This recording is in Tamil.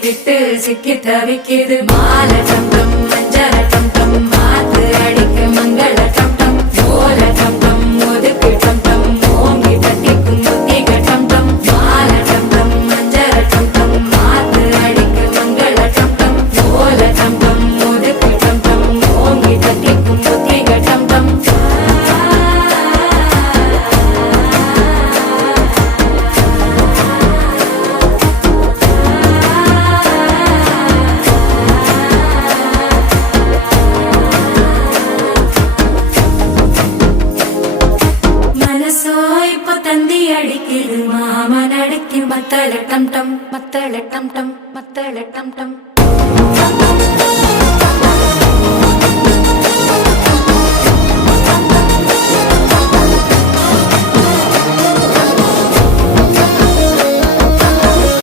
விட்டு சிக்கி தவிக்குது மாலை டம் டம் மஞ்சள டம் டம் மாத்து அடிக்க மங்கள டம் டம் ஓல டம் டம் ஒதுக்கு டம் டம் ஓங்கி தட்டிக்கும் புத்திக டம் டம் மாலை டம் டம் மஞ்சள டம் டம் மாத்து அடிக்க மங்கள டம் டம் ஓல டம் டம் ஒதுக்கு டம் டம் ஓங்கி தட்டிக்கும் புத்திக டம் டம் தந்தி அடிக்குது மாமன் அடிக்கு மத்தள டம் டம் மத்தள டம் டம் மத்தள டம் டம்